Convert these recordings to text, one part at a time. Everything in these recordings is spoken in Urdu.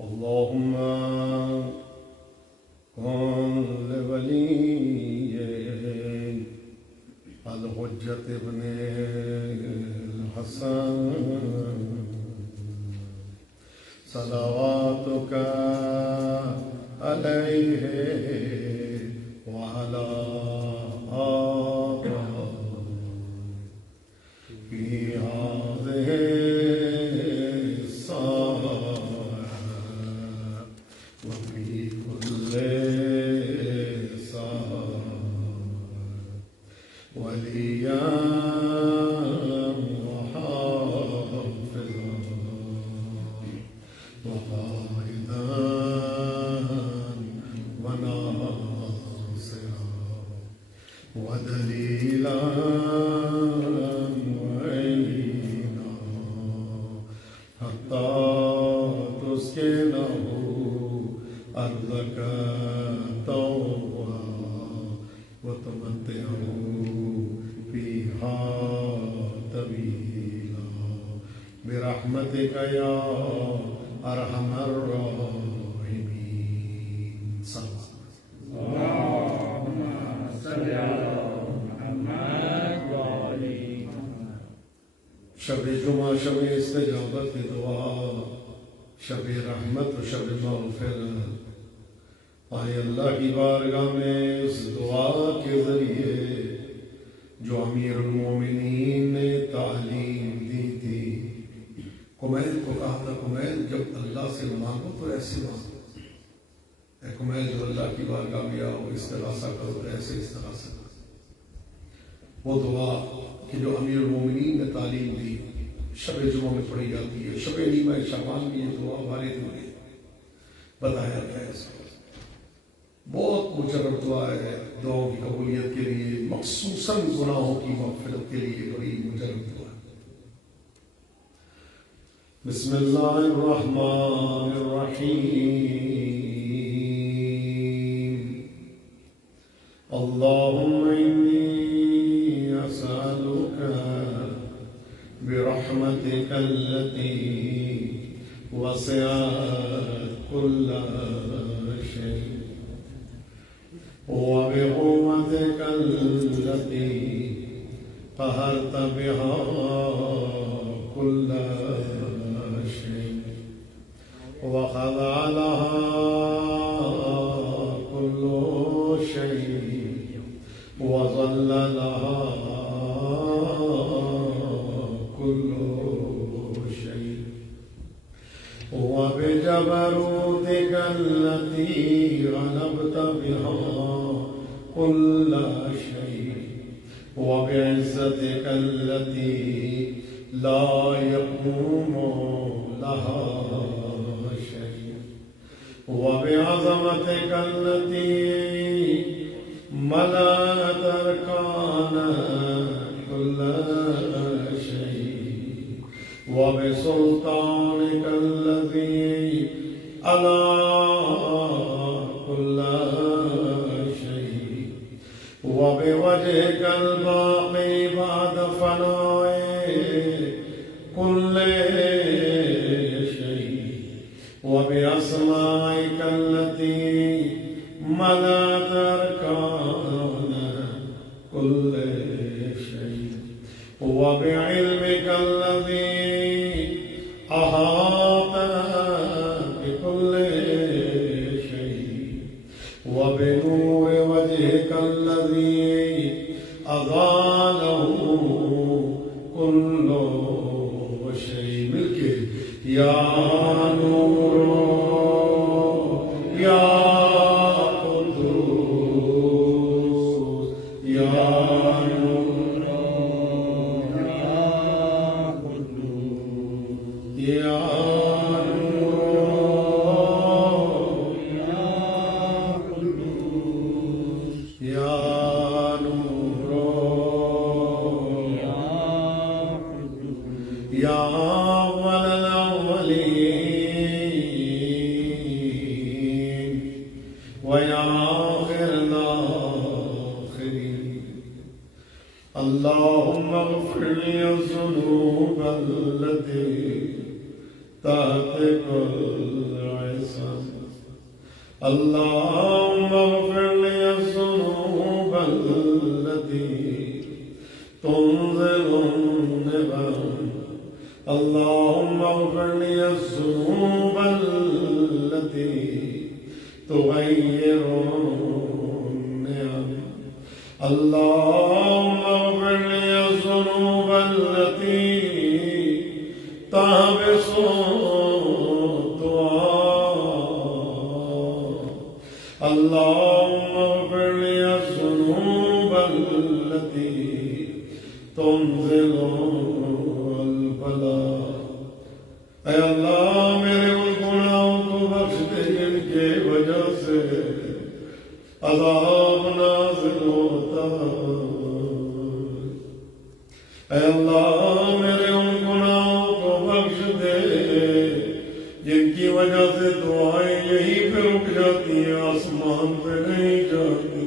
اللهم كن لولي الحجة ابن الحسن صلواتك عليه وعلى آله في هذه الساعة وفي كل ساعة وليا وحافظا وقائدا وناصرا ودليلا وعينا حتى تسكنه أرضك طوعا وتمتعه فيها طويلا برحمتك يا أرحم الراحمين. اللهم صل على محمد وآل محمد. شب جمعہ شب استجابت دعا، شب رحمت و شب مغفرت، آئے اللہ کی بارگاہ میں اس دعا کے ذریعے جو امیر المومنین نے تعلیم دی تھی. کمیل کو کہا تھا کمیل جب اللہ سے مانگو تو ایسے مانگو. اے کمیل جو اللہ کی بارگاہ میں آؤ استغاثہ کرو ایسے استغاثہ کرو. وہ دعا کہ جو امیر المومنین نے تعلیم دی شب جمعہ میں پڑھی جاتی ہے. شب نیمہ شعبان میں یہ دعا وارد ہوئی بتایا گیا ہے. بہت مجرب دعا ہے دعاؤں کی قبولیت کے لیے، مخصوصاً گناہوں کی مغفرت کے لیے بڑی مجرب دعا ہے. بسم اللہ الرحمن الرحیم. اللہم انی اسألک برحمتک التي وسعت كل شيء وبقوتك التي قهرت بها كل شيء وخضع لها كل شيء وظل لها كل شيء وبجبروتك التي غلبت بها كل شيء وبعزتك التي لا يقوم لها شيء وبعظمتك التي ملأت أركان كل شيء وبسلطانك الذي على كل شيء وبوجهك الباقي بعد فناء كل شيء وبأسمائك التي ملأت أركان كل شيء وبعلمك الذي أحاط بكل شيء وبنور وجهك الذي أضاءه كل شيء. مل کے یا نور یا قدوس یا نور یا قدوس یا اللهم اغفر لي الذنوب التي تحت كل عصم اللهم اغفر لي الذنوب التي تنزل النقم اللهم اغفر لي الذنوب التي تغير النعم اللهم اغفر لي الذنوب التي تحبس الدعاء اللهم اغفر لي الذنوب التي تنزل البلاء اے اللہ میرے ان گناہوں کو بخش دے جن کے وجہ سے عذاب نازل ہوتا اے اللہ میرے ان گناہوں کو بخش دے جن کی وجہ سے دعائیں یہیں پہ رک جاتی ہیں آسمان پہ نہیں جاتی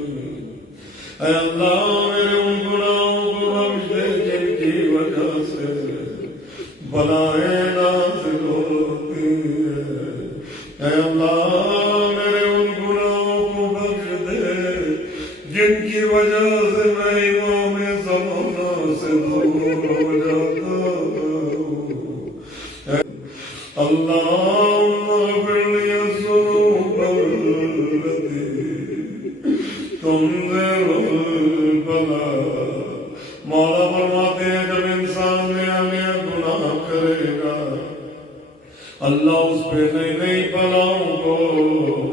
اے اللہ میرے ان گناہوں کو بخش دے جن کی وجہ سے بلائیں نازل ہوتی ہیں اے اللہ میرے ان گناہوں کو بخش دے جن کی وجہ سے میں امام زمانہ سے دور ہو جاتا ہوں اللهم اغفر لي الذنوب التي تنزل البلاء مولا فرماتے ہیں جب انسان نیا نیا گناہ کرے گا اللہ اس پہ نئی نئی بلاؤں کو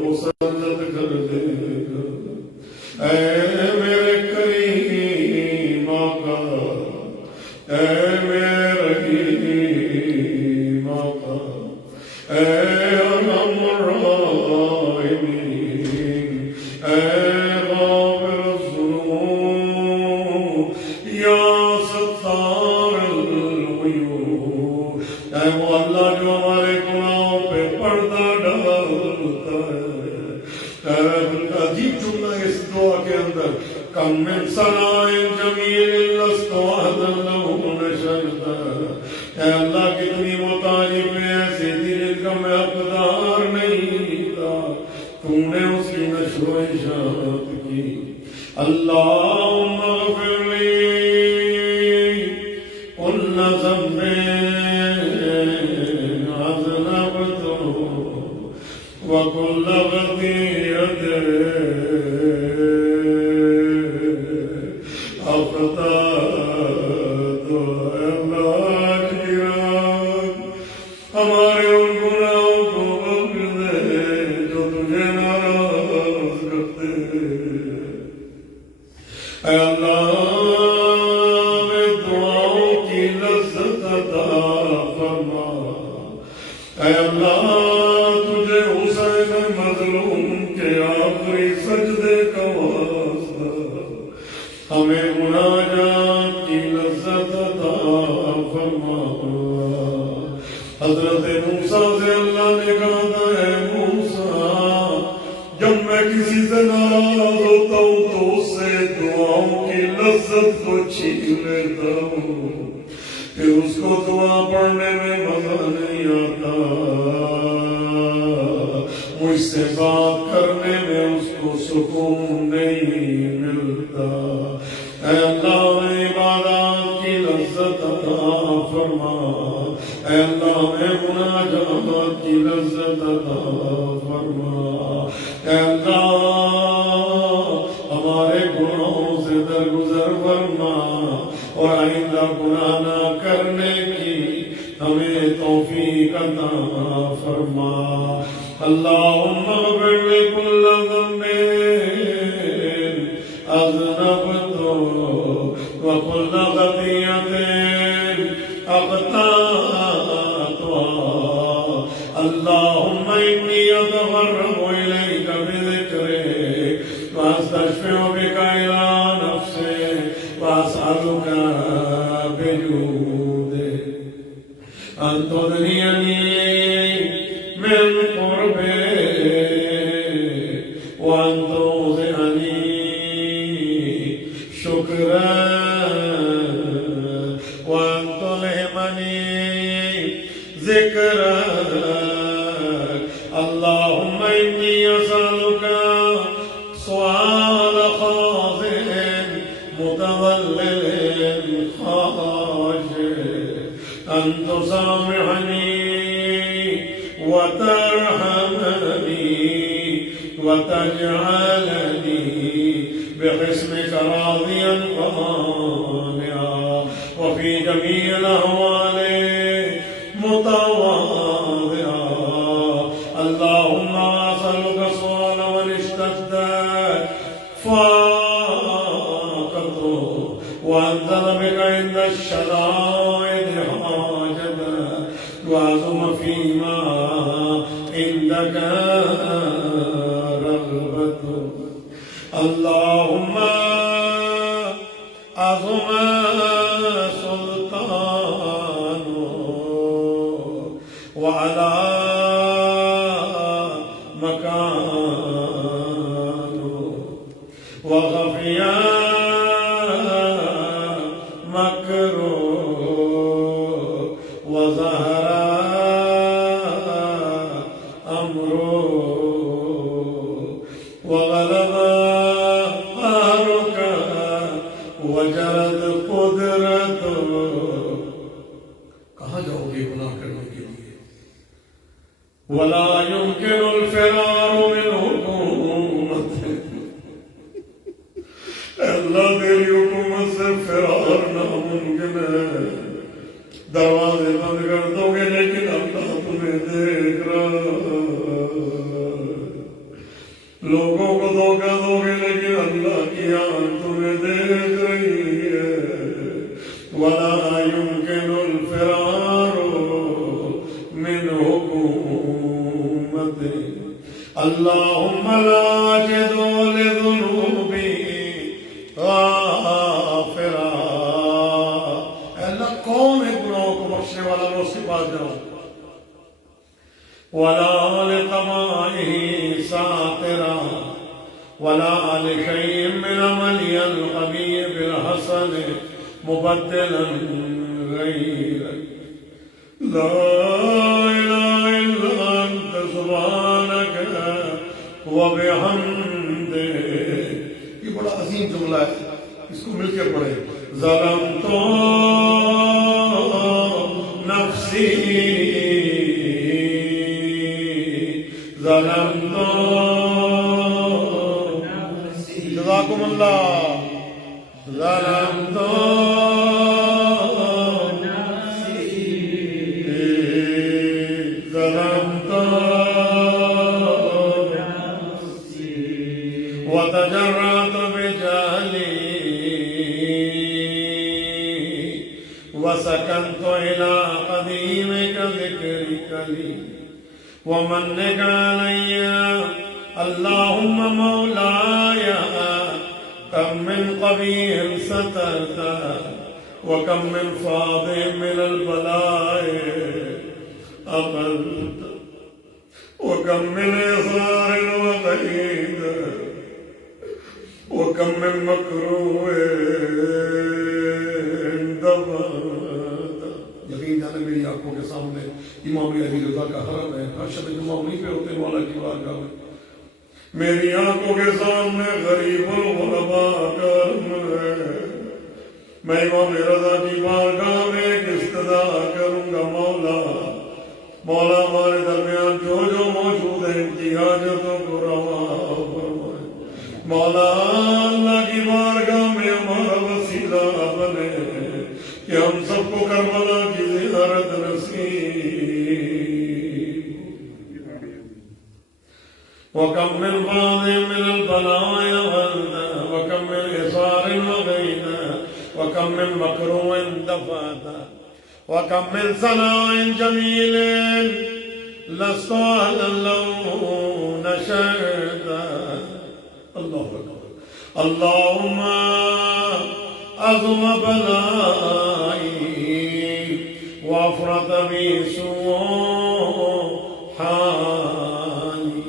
مسلط کر دے گا اے میرے کریم آقا اے میرے رحیم آقا اے ارحم الراحمین اے غافر الذنوب یا ستار العیوب اے وہ اللہ جو ہمارے گناہوں پہ پردہ ڈالتا ہے عجیب جملہ اس دعا کے اندر کم من ثناء جمیل لست وحدا له نشرتا اے اللہ کتنی متعارفیں ایسی تھی جن کا میں حقدار نہیں تھا تو نے اس کی نشر و اشاعت کی اللہم اغفر لی کل ذنب اذنبته وكل خطيئة أخطأت الله جيران ہمارے ان گناہوں کو بخش دے جو تجھے ناراض کرتے اے اللہ میں دعاؤں کی لذت عطا فرما اے اللہ تجھے حسین مظلوم کے آخری سجدے کا واسطہ ہمیں مناجات کی لذت عطا فرما حضرت موسیٰ سے اللہ نے کہا تھا اے موسیٰ جب میں کسی سے ناراض ہوتا ہوں تو اس سے دعاؤں کی لذت کو چھین لیتا ہوں پھر اس کو دعا پڑھنے میں مزہ نہیں آتا مجھ سے بات کرنے میں اس کو سکون نہیں ملتا اے اللہ میں عبادات کی لذت عطا فرما اے اللہ میں مناجات کی لذت عطا فرما اے اللہ ہمارے گناہوں سے درگزر فرما اور آئندہ گناہ نہ کرنے کی ہمیں توفیق عطا فرما اللہم اغفر لي كل ذنب أذنبته وكل خطيئة أخطأتها اللهم إني أتقرب إليك بذكرك وأستشفع بك إلى نفسك وأسألك بجودك أن تدنيني من قربك وأن توضعني شكرا وأن تلهمني ذكرا اللهم إني أسألك سؤال خاضع متذلل خاشع أن تسامحني وترحمني وتجعلني بحسنك راضيا قانعا وفي جميع الأحوال متواضعا. اللهم أسألك سؤال من اشتدت فاقته وأنزل بك عند الشدائد حاجته وعزم فيما عندك رغبته. اللهم عظم سلطانه وعلى مكانه وخفي مكره وظهر أمره وغلب قهرك وجرت قدرته. کہاں جاؤ گے گناہ کرنے کے لیے؟ ولا يمكن الفرار من حکومت. اللہ تیری حکومت سے فرار ناممکن ہے. دروازے بند کر دو گے لیکن اللہ تمہیں دیکھ رہا. لوگوں کو دھوکہ دو گے لیکن اللہ کی آنکھ تمہیں دیکھ رہی ہے. ولا يمكن الفرار من حکومت. اللهم لا أجد لذنوبي غافرا. اللہ کون ہے گناہوں کو بخشنے والا؟ میں اس کے پاس جاؤں. ولا لقبائه ساترا ولا لشيء من عملي القبيح بالحسن مبدلا غيرك. لا إله إلا أنت سبحانك وبحمدك. یہ بڑا عظیم جملہ ہے، اس کو مل کے پڑھیں. ظلمت نفسی ظلمت نفسی. جزاکم اللہ. ظلمت وتجرأت بجهلي وسكنت إلى قديمك ذكرك لي ومنك علي. اللهم مولاي كم من قبيح سترت وكم من فاضل من البلاء أقلت وكم من إصرار وقيد وكم من مكروه دفعت. یقین جانے میری آنکھوں کے سامنے امام علی رضا کا حرم ہے. ہر شب جمعہ وہیں پہ ہوتے مولا کی بارگاہ میں. میری آنکھوں کے سامنے غریب الغرباء کا حرم ہے. میں امام رضا کی بارگاہ میں ایک استدعا کروں گا. مولا مولا ہمارے درمیان جو جو موجود ہے ان کی حاجتوں کو روا فرمائے. مولا اللہ کی بارگاہ میں ہمارا وسیلہ بنے کہ ہم سب کو کربلا کی زیارت نصیب. وكم من بعض من البلايا غلنا وكم من إصرار وغينا وكم من مكروه دفعت وكم من ثناء جميل لست أهلا له نشأت. الله أكبر. اللهم عظم بلائي وأفرط بي سوء حالي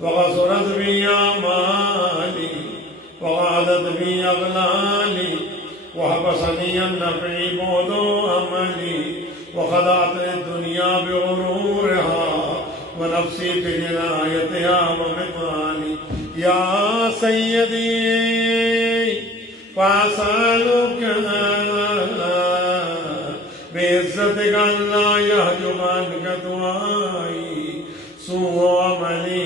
وغسرت بي أعمالي وغادت بي أغلالي وحبسني النفع بعد أملي وخدعت الدنيا بغرورها ونفسي نفسی بجنایتها ومقرانی یا سیدی فاسألک بعزتک اللہ یحجب عنک دعائی سوء عملی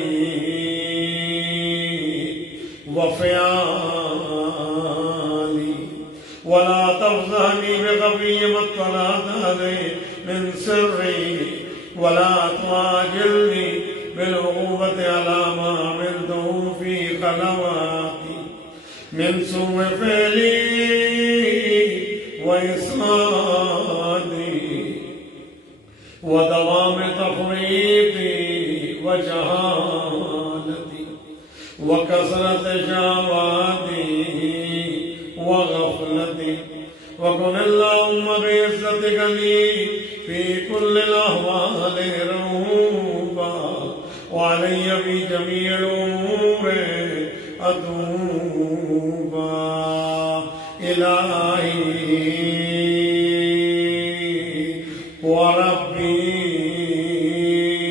وفعالی ولا تفضحنی بغفی ما اطلعت علیہ من سری ولا تعاجلنی بالعقوبة على ما عملته في خلواتي من سوء فعلي وإسرادي ودوام تفريطي وجهالتي وكثرة شهواتي وغفلتي وكن اللهم بعزتك لي في كل الأحوال رؤوفا وعلي في جميع الأمور أتوبا إلهي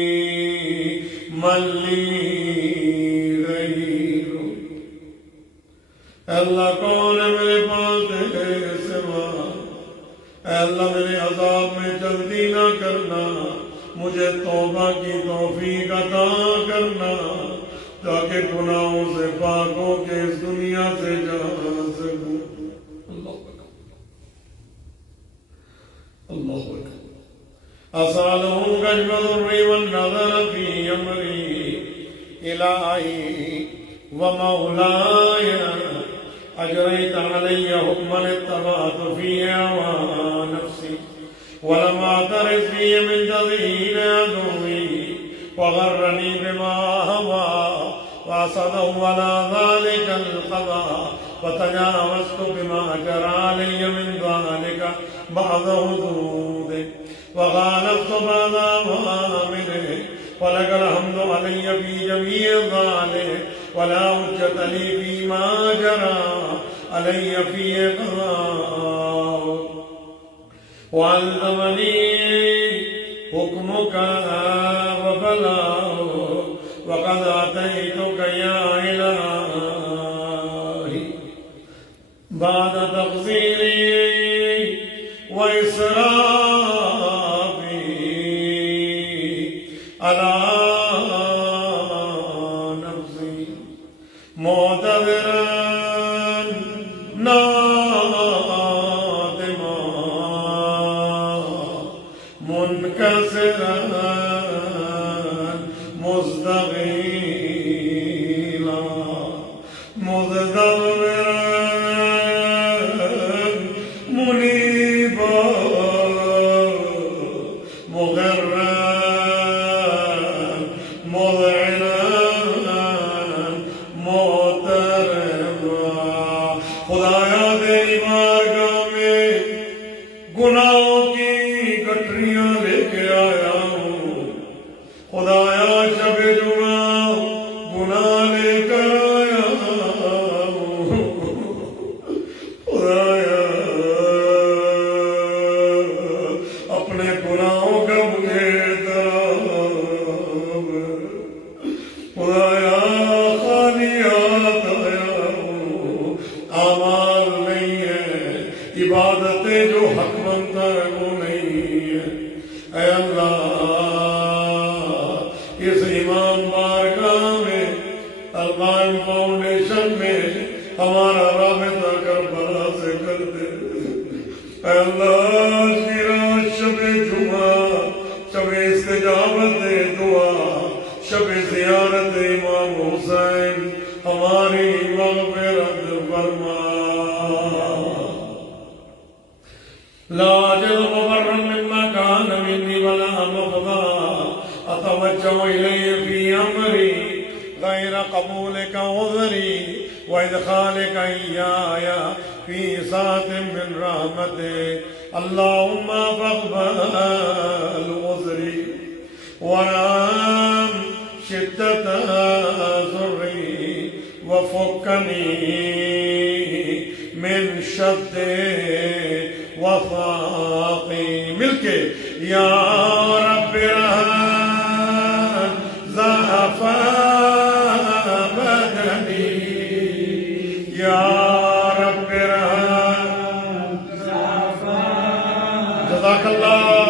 وربي من لي غيرك اللہ کون ہے میرے پاس تیرے سوا اے اللہ میرے عذاب میں جلدی نہ کرنا مجھے توبہ کی توفیق عطا کرنا تاکہ گناہوں سے پاک ہو کے اس دنیا سے جا سکوں اللہ اکبر أسأله كشف ضري والنظر في أمري إلهي ومولاي أجريت علي حكما اتبعت فيه هوى نفسي ولم أعترض فيه من تضييل عدوي وغرني بما هوى وأصده على ذلك القضاء وتجاوزت بما جرى علي من ذلك بعض حدوده وخالفت بعض أوامره ولك الحمد علي في جميع ذلك ولا حجة لي فيما جرى علي فيه قضاء وعلمني حكمك وبلاغك وقد أتيتك يا إلهي بعد تقصيري وإسرافي على نفسي معتذرا نادما منكسرا مستغيلا متضررا منيبا مغرا مذعنا محترما خدایا تیری بارگاہ میں گناہوں کی گٹریاں لے کے آیا ہوں خدایا شب جمعہ گناہ لے کر آیا ہوں خدایا اپنے گناہوں کا مجھے اعتراف خدایا خالی ہاتھ آیا ہوں اعمال نہیں ہے عبادتیں جو حق بنتا ہے وہ نہیں ہے اے اللہ اس امام بارگاہ میں القائم فاؤنڈیشن میں ہمارا رابطہ کربلا سے کر دے اے اللہ شب جمعہ شب استجابت دعا شب زیارت امام حسین ہماری مغفرت فرما لا أجد مبرا مما كان مني ولا مفضى أتوجه إليه في أمري غير قبولك عذري وإدخالك إياي في ساعة من رحمتك اللهم فاقبل عذري ونعم شدة ضري وفكني من شد وفاقي مل کے یا رب رحم صافى بدني يا رب ارحم جزاك الله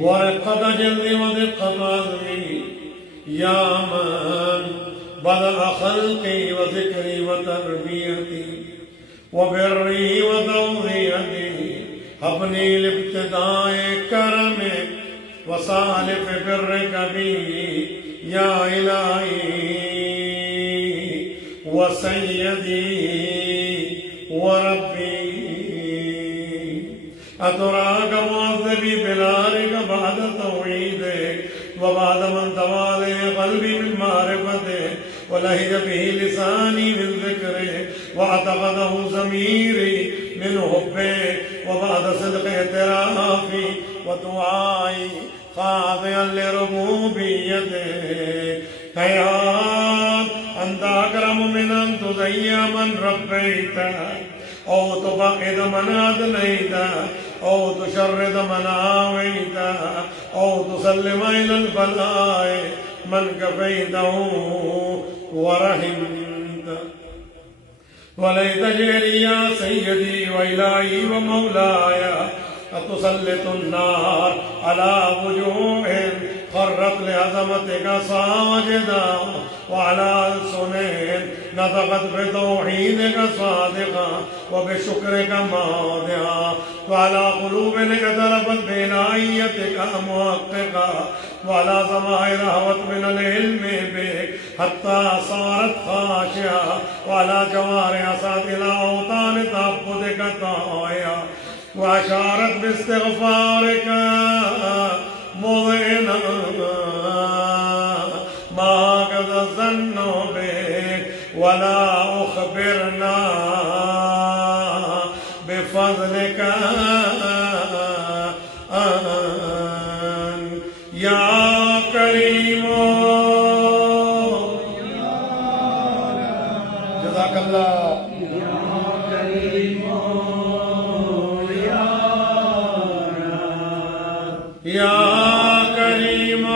ورقة جلدي ودقة عظمي يا من بدأ خلقي وذكري وتربيتي وبري وتوضيتي هبني لابتداء كرمك وصالح برك بي يا إلهي وسيدي وربي أتراك معذبي بنارك بعد توحيدك وبعد من توالي قلبي من معرفتك ولهج به لساني من ذكرك واعتقده ضميري من حبك وبعد صدق اعترافي ودعائي خاضعا لربوبيتك حياة أنت أكرم من أن تضيع من ربيته أو تبعد من أدنيت أو تشرد من آويت أو تسلم إلى البلاء من كفيته ورحمت وليت جري يا سيدي وإلهي ومولاي أتسلط النار على وجوه خرت لعظمتك ساجدا وعلى ألسن نطقت بتوحيدك صادقا وبشكرك ماضيا وعلى قلوب اعترفت بعنايتك محققا وعلى ضمائر هوت من العلم بك حتى صارت خاشعة وعلى جوارح صارت إلى أوطان تعبدك طاغية وأشارت باستغفارك مضينا ما هكذا الظن بك ولا أخبرنا بفضلك يا كريم جزاك الله يا كريم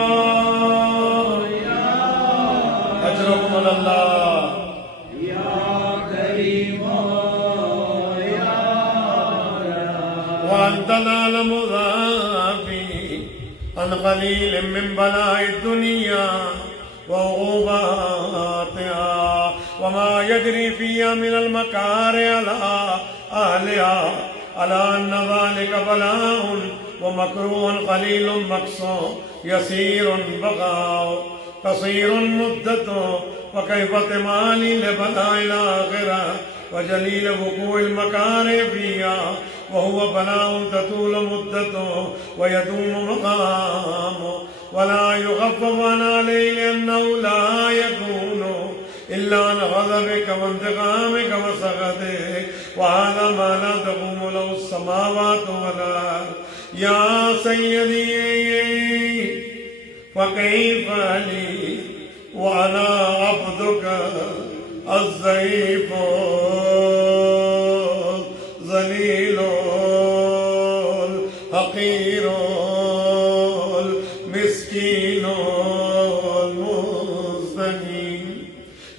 أجركم الله يا كريم يا وأنت تعلم ذنبي عن قليل من بلاء الدنيا وعقوباتها وما يجري فيها من المكاره على أهلها على أن ذلك بلاء ومكروه قليل مقصود يسير بقاء قصير مدته وكيف تمالي لبلاء الآخرة وجليل وقوع المكاره فيها وهو بلاء تطول مدته ويدوم مقامه ولا يخفف عن عليه لأنه لا يكون إلا عن غضبك وانتقامك وسخطك وهذا ما لا تقوم له السماوات ولا يا سيدي فكيف لي وأنا عبدك الضعيف الذليل الحقير المسكين المستغيث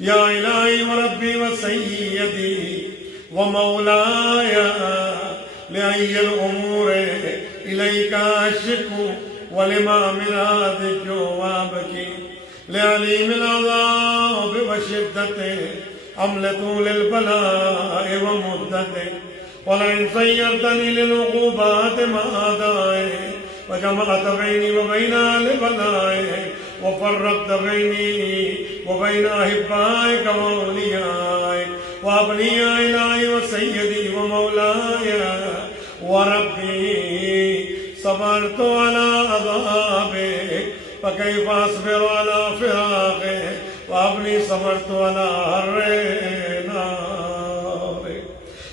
يا إلهي وربي وسيدي ومولاي لأي الأمور إليك أشكو ولما من هذه جوابك لعليم العذاب وشدته أملة للبلاء ومدته ولئن سيرتني للعقوبات ما دائي وجمعت بيني وبين أهل بلائك وفرقت بيني وبين أحبائك وأوليائك وأبني يا إلهي وسيدي ومولاي وربي صبرت على عذابك فكيف أصبر على فراقك وأبني صبرت على حر نارك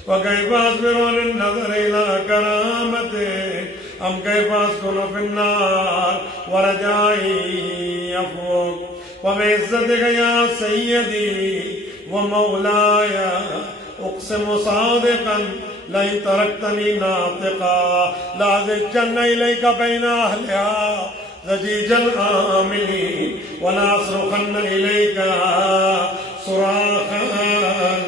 وكيف أصبر عن النظر إلى كرامتك أم كيف أسكن في النار ورجائي يفوق وبعزتك يا سيدي ومولاي أقسم صادقا لئن تركتني ناطقا لأزجن إليك بين أهلها زجيج الآمنين ولأصرخن إليك صراخ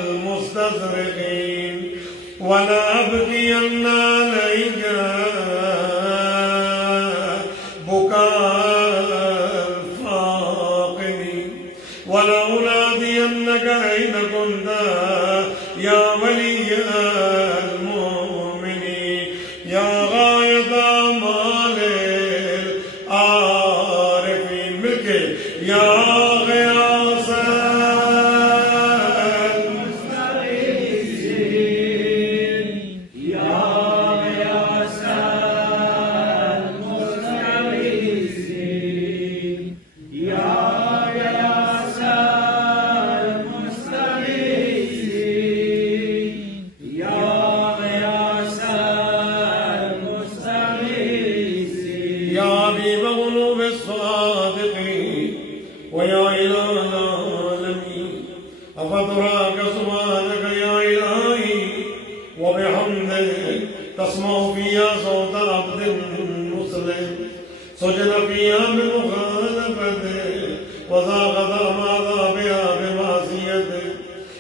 المستزرقين ولأبكين عليك بكاء الفاقدين ولأنادينك أين كنت يا ولي المؤمنين يا غاية أمال العارفين ملكي يا غياث المستغيثين يا غياث المستغيثين يا غياث المستغيثين يا غياث المستغيثين يا حبيب قلوب الصادقين ويا إله العالمين أفتراك سبحانك يا إلهي وبحمدك تسمع فيها صوت عبد مسلم سجن فيها بمخالفته وذاقت أماذا بها بمعصيته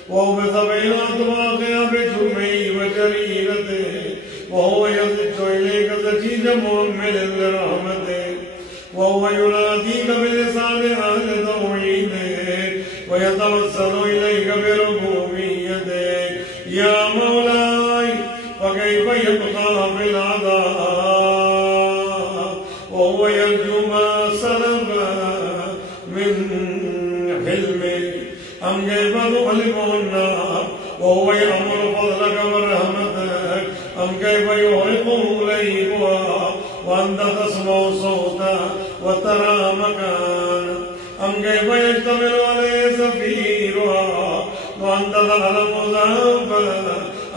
وأوبث بين أطباقها بجرمه وجريرته وهو يزج إليك زجيج مؤمن لرحمته وهو يناديك بلسان أهل توحيده ويتوسل إليك بربوبيته يا مولاي وكيف يبقى في العذاب وهو يرجو ما سلب من حلمه أم كيف تغلق النار وهو يأمر فضلك ورحمتك أم كيف يغرقه ليبها وأنت تسمع صوته وترى مكانه أم كيف يشتمل عليه سفيرها وأنت تعلم ذنبه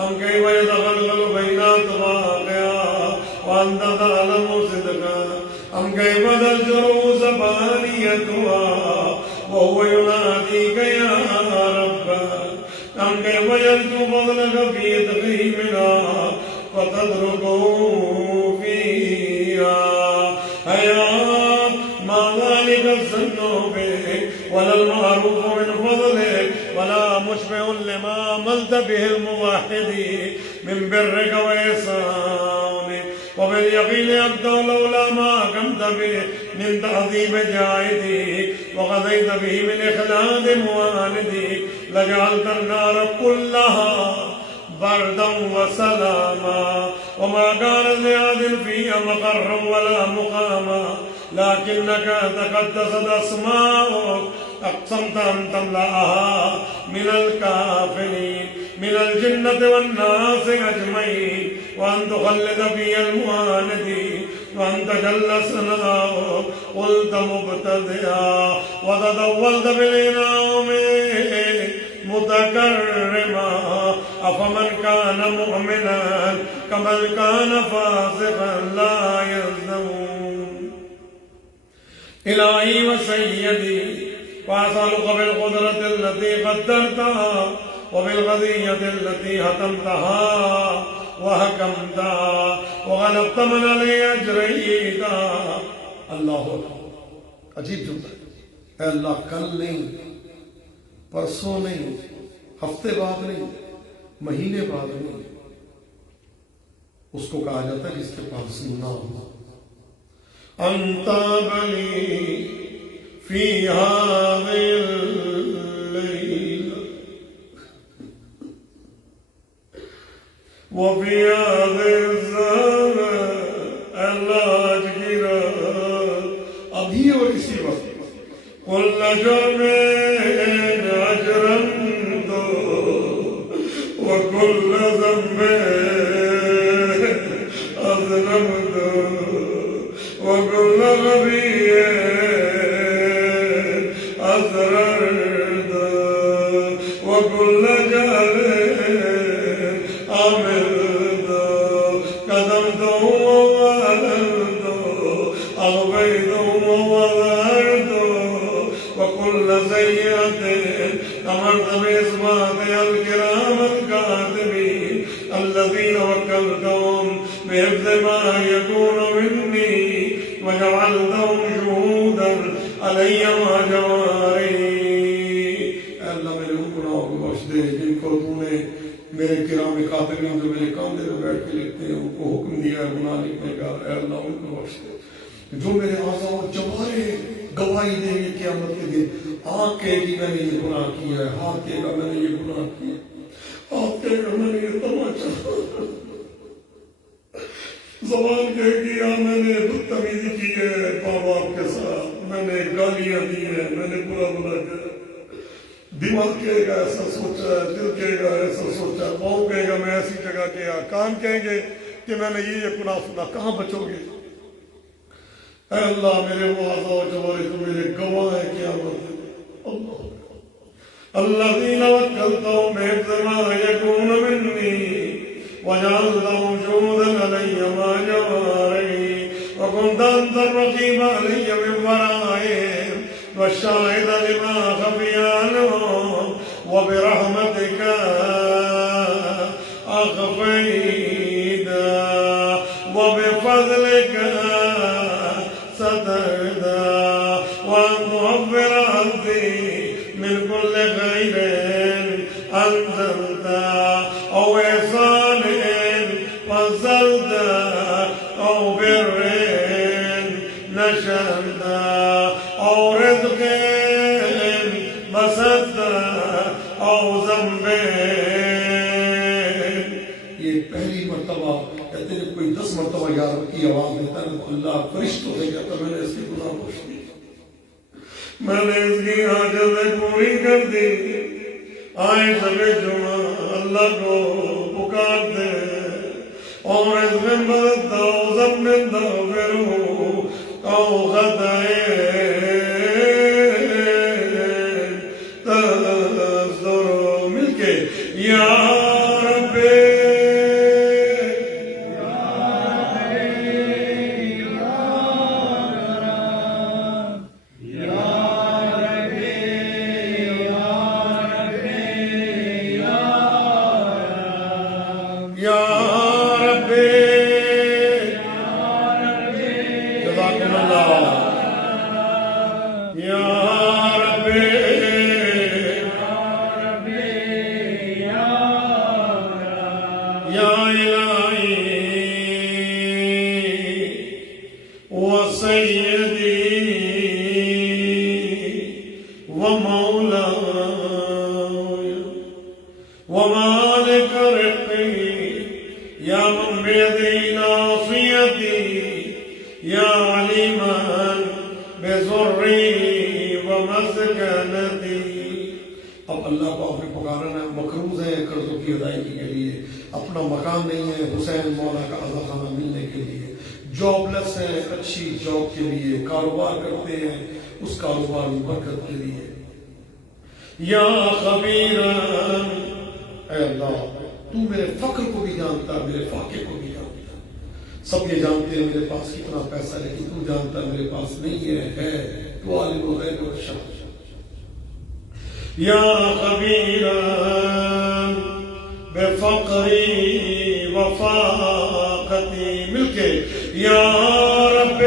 أم كيف يتغلغل بين أطباقها وأنت تعلم صدقها أم كيف تزجر زبانيتها وهو يناديك يا رب أم كيف يرجو فضلك في تقييمنا وتتركه فيها حياة ما ذلك الظن به ولا المعروف من فضلك ولا مشبع لما عملت به الموحدين من برك وإحسانك وباليقين أبدأ لولا ما حكمت به من تعظيم جاهدي وقضيت به من إخلاد موالدي لجعلت النار كلها بردا وسلاما وما كان لأحد فيها مقرا ولا مقاما لكنك تقدست أسماؤك أقسمت أن تملأها من الكافرين من الجنة والناس أجمعين وأن تخلد في المعاندين وأن تجل سناه قلت مبتدئا وتطولت بالإنعام متكرما أفمن كان مؤمنا كمن كان فاسقا لا يزنون إلهي وسيدي وأسألك بالقدرة التي قدرتها وبالقضية التي حكمتها وحكمتها وغلبت من علي أجريتها اللہ عجیب جملہ ہے اے اللہ کل نہیں پرسوں نہیں ہفتے بعد نہیں مہینے بعد نہیں اس کو کہا جاتا ہے جس کے پاس نہ ہو انت بلی فی هذه الليل وفي هذه الزمان اللہ آج کی رات ابھی اور اسی وقت كل جرم أجرمت وكل ذنب أذنبت وكل غبي أسررت وكل جهل عملت كذبت ووالدت أغويت ووضعت وكل السيئات أمرت بإثبات الكرام الكاتبين الذين وكلتهم بحفظ ما يكون مني وجعلتهم شهودا علي مع جواري. اللہ میرے ان گناہوں کو بخش دے جن کو تو نے میرے کرام کاتبین جو میرے کاندھے پہ بیٹھ کے لکھتے ہیں ان کو حکم دیا ہے گناہ لکھنے کا. اے اللہ ان کو بخش دے. جو میرے اعضاء و جوارے گواہی دیں گے قیامت کے دن. آنکھ کہے گی میں نے یہ گناہ کیا ہے, ہاتھ کہے گا میں نے یہ گناہ کیا, ہاتھ کہے گا میں نے یہ تماچا, زبان کہے گی میں نے بدتمیزی کی ہے ماں باپ کے ساتھ, میں نے گالیاں دی ہیں, میں نے برا بلا کیا. دماغ کہے گا ایسا سوچا ہے, دل کہے گا ایسا سوچا ہے, پاؤں کہے گا میں ایسی جگہ گیا, کان کہیں گے کہ میں نے یہ گناہ سنا. کہاں بچو گے؟ اے اللہ میرے وہ اعضاء و جوارے جو میرے گواہ ہیں قیامت میں. اللہ الذین وکلتهم بحفظ ما یکون منی وجعلتهم شهودا علی ما جواری وكنت انت الرقیب علی من ورائهم والشاهد لما خفي عنهم وبرحمتك أخفيت وبفضلك سترت وأن تغفر عني من كل خير أنزلت أو إحسان فضلت أو بر نشرت أو رزق بسطت أو ذنب. یہ پہلی مرتبہ کہتے ہیں کوئی 10 مرتبہ یا رب کی آواز دیتا ہے تو اللہ فرشتوں سے کہتا میں نے اس کی گناہ بخش دی, میں نے اس کی حاجتیں پوری کر دی. آئے شب جمعہ اللہ کو پکارتے اور اس میں بدتا او ذنب تغفروا او خطئ تذر مل کے یا رب اب اللہ کو آپ نے پکارنا ہے, مقروض ہے قرضوں کی ادائیگی کے لیے, اپنا مکان نہیں ہے حسین مولا کا اعلیٰ خانہ ملنے کے لیے, جاب لیس ہیں اچھی جاب کے لیے, کاروبار کرتے ہیں اس کاروبار میں برکت کے لیے. یا خبیرن, اے اللہ تو میرے فقر کو بھی جانتا, میرے فاقے کو بھی جانتا. سب یہ جانتے ہیں میرے پاس کتنا پیسہ ہے, لیکن تو جانتا ہے میرے پاس نہیں ہے تو عالم الغیب والشہادہ. یا خبیرن بفقری وفاقتی, مل کے یا رب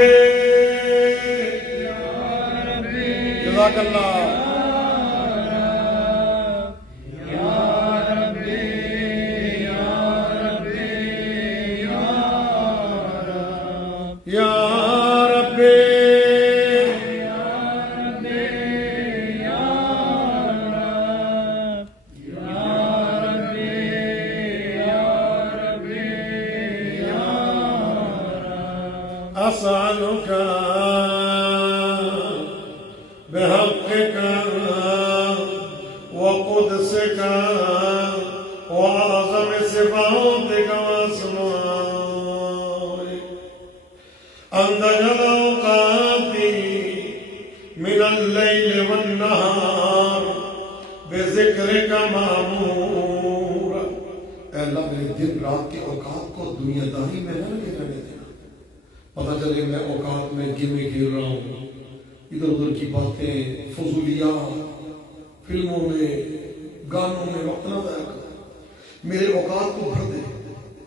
جزاک اللہ. أسألك بحقك وقدسك وأعظم صفاتك وأسمائك أن تجعل أوقاتي من الليل والنهار بذكرك معمورا. اے اللہ میرے دن رات کے اوقات کو دنیا داری میں نہ لگے رہنے دینا. پتہ چلے میں اوقات میں گیمیں کھیل رہا ہوں, ادھر ادھر کی باتیں فضولیات فلموں میں، گانوں میں وقت نہ ضائع کر، میرے اوقات کو بھر دے۔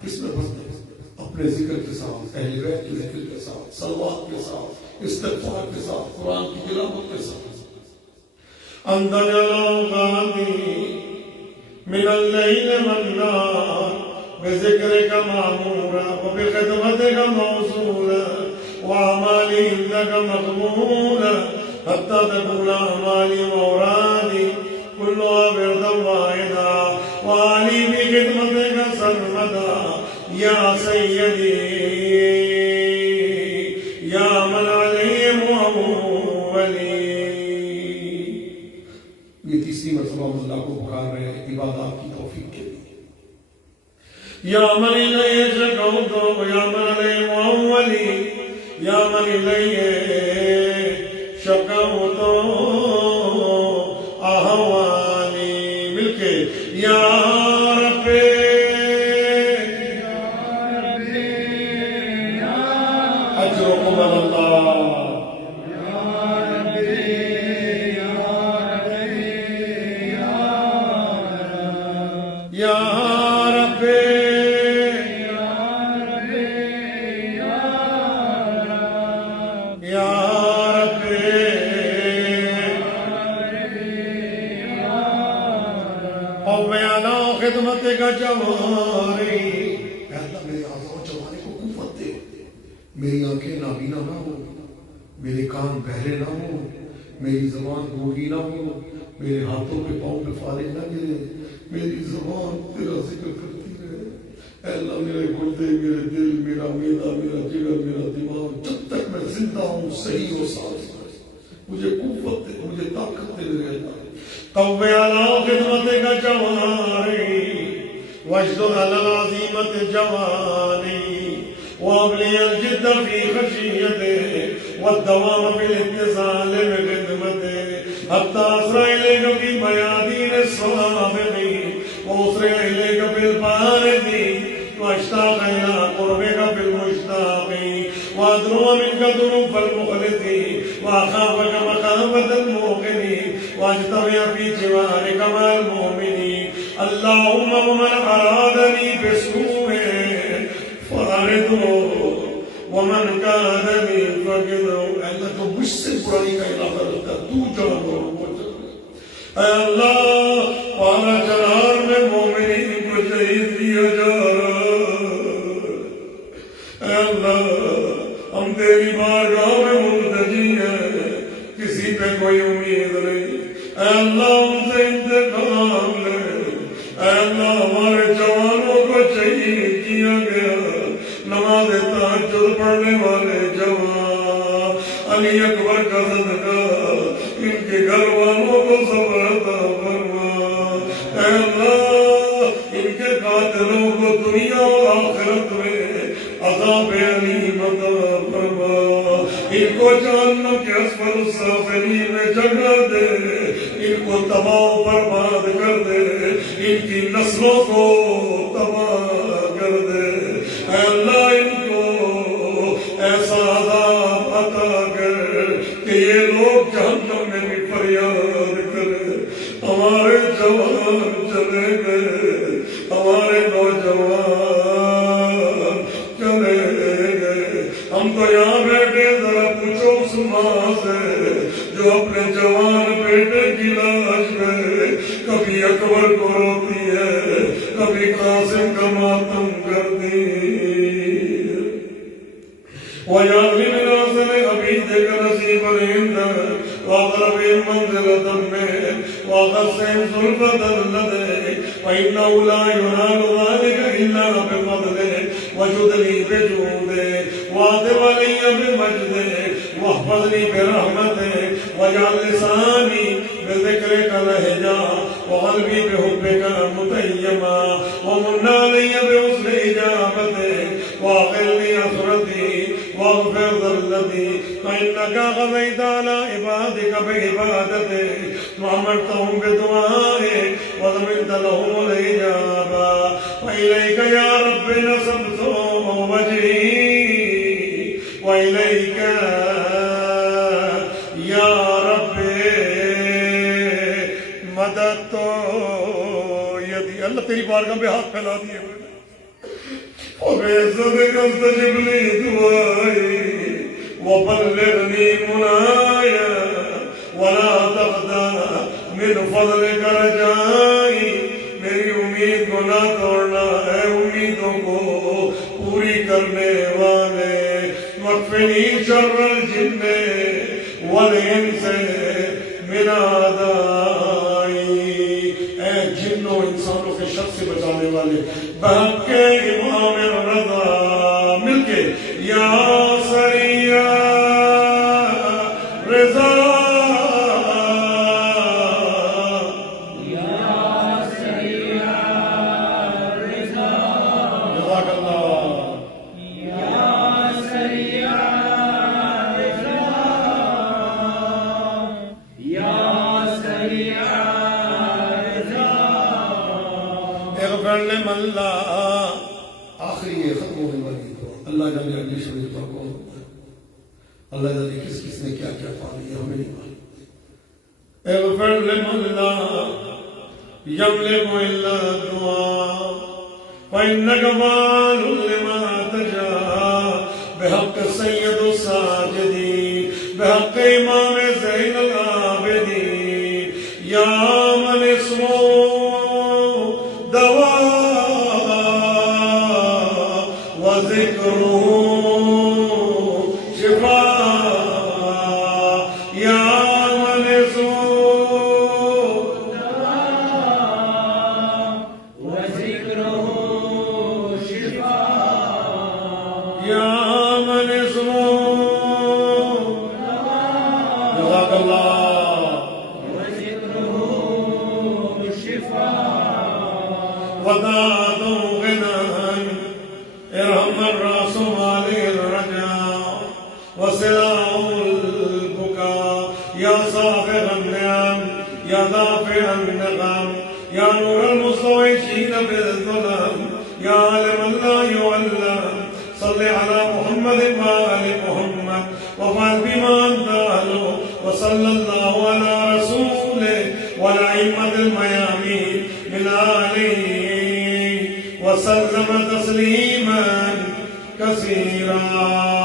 کس میں بھر دے؟ اپنے ذکر کے ساتھ، اہل بیت کے ذکر کے ساتھ، صلوات کے ساتھ، استغفار کے ساتھ، قرآن کی تلاوت کے ساتھ۔ انت جلوقاتي من الليل والنهار بذكرك مأمورا وبخدمتك موصولا وأعمالي عندك مقبولا حتى تكون أعمالي وأورادي كلها بردا واحدا وأعلي بخدمتك سرمدا يا سيدي يا من عليه مؤولي۔ یہ تیسری مرتبہ اللہ کو پکار رہے ہیں عبادات کی توفیق کے لیے۔ یا من الیہ شکوت یا من علیہ مؤولی یا من الیہ شکوت احوالی۔ مل کے یا رب اجرکم اللہ، یا رب یا رب اویانا خدمت کا جواری۔ اے اللہ میرے اعضاء و جوارے کو قوت دے، میری آنکھیں نابینا نہ ہو، میرے کان بہرے نہ ہو، میری زبان گونگی نہ ہو، میرے ہاتھوں پہ پاؤں پہ فالج نہ گرے، میری زبان تیرا ذکر کرتی رہے۔ اے اللہ میرے گردے، میرے دل، میرا معدہ، میرا جگر، میرا دماغ، جب تک میں زندہ ہوں صحیح و سالم، مجھے قوت دے، مجھے طاقت دے میرے اللہ۔ قوی علی خدمت کا جواری واشدد علی العزیمت جوانی وابلی الجد فی خشیته والدوام فی الاتصال بخدمته حتی اسرع الیک فی میادین السوابقین واسرع الیک فی الباردین واشتاق الى قربک فی المشتاقین وادنو منک دنوب المخلصین واخافک مخافة الموقنین واجتمع فی جوارک مع المؤمنین۔ اللہم ومن ارادنی بسوء فاردو ومن کادنی فقدو۔ اللہ تو مجھ سے برائی کا ارادہ رکھتا تو جان اور وہ جان۔ اے اللہ پارا چنار میں مومنین کو شہید کیا جا رہا۔ اے اللہ ہم تیری بارگاہ میں ملتجی ہیں، کسی پہ کوئی امید نہیں۔ اے اللہ ان سے انتقام لے۔ اے اللہ ہمارے جوانوں کو شہید کیا گیا، نماز تہجد پڑھنے والے جوان، علی اکبر کا صدقہ ان کے گھر والوں کو صبر عطا فرما۔ اے اللہ ان کے قاتلوں کو دنیا اور آخرت میں عذاب علیم عطا فرما۔ ان کو جہنم کے اسفل السافلین میں جگہ دے، ان کو تباہ و برباد کر دے، ان کی نسلوں کو تباہ کر دے۔ اے اللہ ان کو ایسا عذاب عطا کر کہ یہ لوگ جہنم میں بھی فریاد کرے۔ ہمارے جوان چلے گئے، ہمارے نوجوان چلے گئے، ہم تو یہاں بیٹھے، ذرا پوچھو اس ماں سے جو اپنے جوان بیٹے کی لاش میں کبھی اکبر کو روتی ہے، کبھی قاسم کا ماتم کرتی وَيَعْلِ مِنْ أَحْسَنِ عَبِيدِكَ نَصِيبًا عِنْدَهُ وَأَقْرَبِهِمْ مَنْزِلَةً مِنْهُ وَأَخَصِّهِمْ زُلْفَةً لَدَيْهِ فَإِنَّهُ لَا يُنَالُ ذَلِكَ إِلَّا بِفَضْلِهِ وَجُودِهِ بِجُودِهِ وَأَعْطِ عَلَيَّ بِمَجْدِهِ وَاحْفَظْنِي بِرَحْمَتِهِ وَاجْعَلْ لِسَانِي بِذِكْرِكَ لَهِجًا وَقَلْبِي بِحُبِّكَ مُتَيَّمًا وَمُنَّ عَلَيَّ بِحُسْنِ إِجَابَتِهِ وَأَقِلْنِي عَثْرَتِي واغفر ذلتي فإنك قضيت على عبادك بعبادتك وأمرتهم بدعائك وضمنت لهم الإجابة وإليك يا رب نصبت وجهي وإليك يا رب مدد تو یدی اللہ تیری بارگاہ میں ہاتھ پھیلا دیے وبعزتك استجب لي دعائي وبلغني منايا ولا تقطع من فضلك رجائي میری امید کو نہ توڑنا ہے امیدوں کو پوری کرنے والے وقفنی شر الجن والانس من اعدائی اے جنوں انسانوں کے شر سے بچانے والے بحق کے امام الرضا مل کے یا سریع رضا آخری یہ ختم ہونے والی تو اللہ جانے اگلی شریفہ کو اللہ جانے کس کس نے کیا کیا پا لیا ہمیں نہیں معلوم اغفر لمن لا يملك الا الدعاء فانك فعال لما تشاء بحق سید الساجدین بحق امام زین العابدین یا من اسمه دوا وذكره شفاء يا من اسمه دواء وذكره شفاء يا من اسمه دواء جزاك الله وذكره شفاء وداد غنى ارحم الراس مالي الرجاء وسلام البكاء يا صافغ النعم يا دافع النقم يا نور المستويشين بالظلم يا عالم لا يعلم صل على محمد وآل محمد وفعل بما انت اهله وصلى الله على رسوله والأئمة الميامين من آله وسلم تسليما كثيرا